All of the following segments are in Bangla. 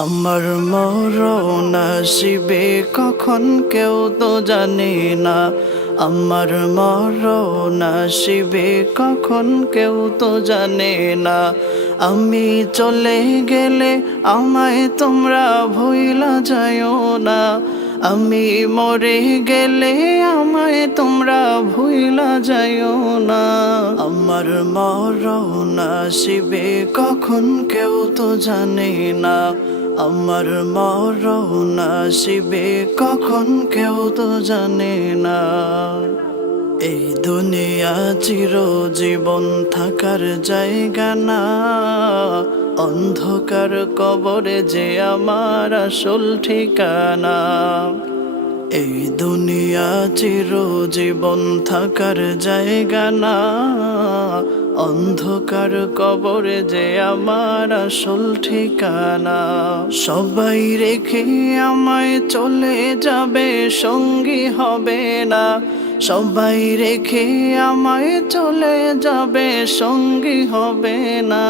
আমার মরণ আসিবে কখন কেউ তো জানে না। আমার মরণ আসিবে কখন কেউ তো জানে না। আমি চলে গেলে আমায় তোমরা ভুইলা যাইও না। আমি মরে গেলে আমায় তোমরা ভুইলা যাইও না। আমার মরণ আসিবে কখন কেউ তো জানে না। আমার মরণ আসিবে কখন কেউ তো জানে না। এই দুনিয়া চিরজীবন থাকার জায়গা না। অন্ধকার কবরে যে আমার আসল ঠিকানা। এই দুনিয়া চিরজীবন থাকার জায়গা না। অন্ধকার কবরে যে আমার আসল ঠিকানা। সবাই রেখে আমায় চলে যাবে, সঙ্গী হবে না। সবাই রেখে আমায় চলে যাবে, সঙ্গী হবে না।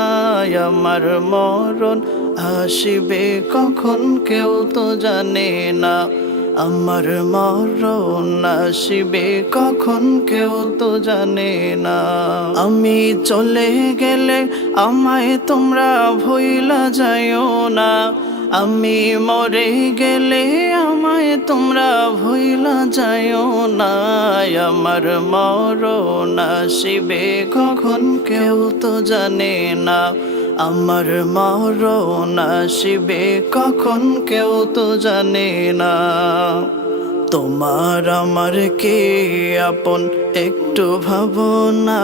আমার মরণ আসিবে কখন কেউ তো জানে না। আমার মরণ আসিবে কখন কেউ তো জানে না। আমি চলে গেলে আমায় তোমরা ভুইলা যাইও না। আমি মরে গেলে আমায় তোমরা ভুইলা যাইও না। আমার মরণ আসিবে কখন কেউ তো জানে না। আমার মরণ আসিবে কখন কেউ তো জানে না। তোমার আমার কে আপন একটু ভাবনা।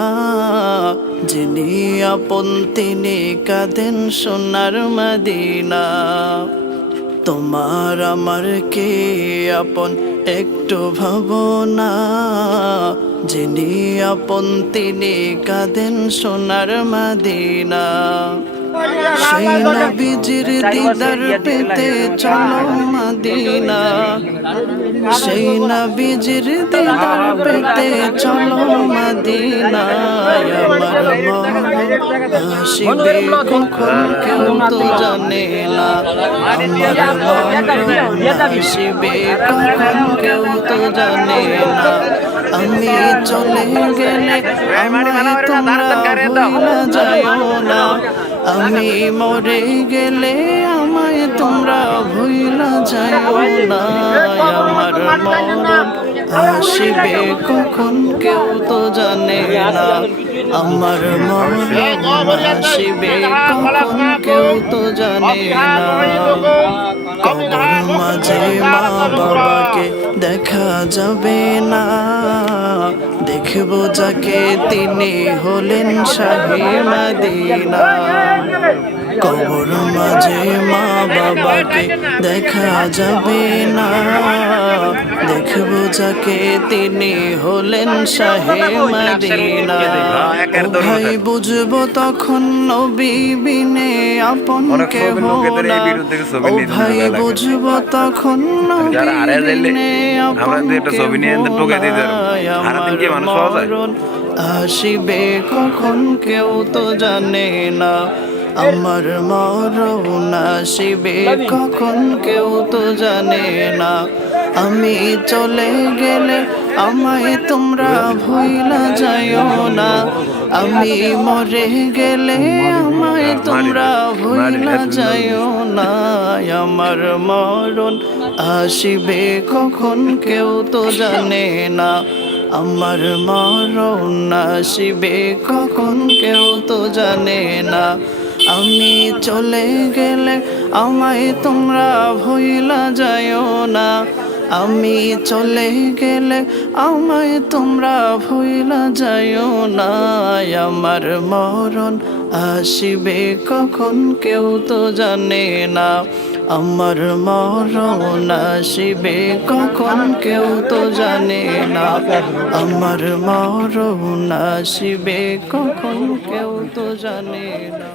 যিনি আপন তিনি কাঁদেন সোনার মদিনা। তোমার আমার কে আপন একটু ভাবনা। যিনি আপন তিনি কাঁদেন সোনার মদিনা। সেই নবীজির দিদার পেতে চলো মদিনা। সেই নবীজির দিদার পেতে চলো মদিনা। আমার মরণ আসিবে কখন কেউ তো জানে না। আমার মরণ আসিবে কখন কেউ তো জানে না। আমি চলে গেলে আমায় তোমরা ভুইলা যাইও না। আমি মরে গেলে আমায় তোমরা ভুইলা যাইও না। আমার মরণ আসিবে কখন কেউ তো জানে না। আমার মরণ আসিবে কখন কেউ তো জানে না। কবর মাঝে মা বাবাকে দেখা যাবে না। দেখব যাকে তিনি হলেন শাহে মদিনা। কবর মাঝে মা বাবাকে দেখা যাবে না। দেখব যাকে তিনি হলেন শাহে মদিনা। ভাই বুঝবো তখন নবী বিনে আপন কেহ না। ও ভাই বুঝবো তখন নবী বিনে আপন কেহ না। আমার মরণ আসিবে কখন কেউ তো জানে না। আমার মরণ আসিবে কখন কেউ তো জানে না। আমি চলে গেলে আমায় তোমরা ভুইলা যাইও না। আমি মরে গেলে আমায় তোমরা ভুইলা যাইও না। আমার মরণ আসিবে কখন কেউ তো জানে না। আমার মরণ আসিবে কখন কেউ তো জানে না। আমি চলে গেলে আমায় তোমরা ভুইলা যাইও না। আমি চলে গেলে আমায় তোমরা ভুইলা যাইও না। আমার মরণ আসিবে কখন কেউ তো জানে না। আমার মরণ আসিবে কখন কেউ তো জানে না। আমার মরণ আসিবে কখন কেউ তো জানে না।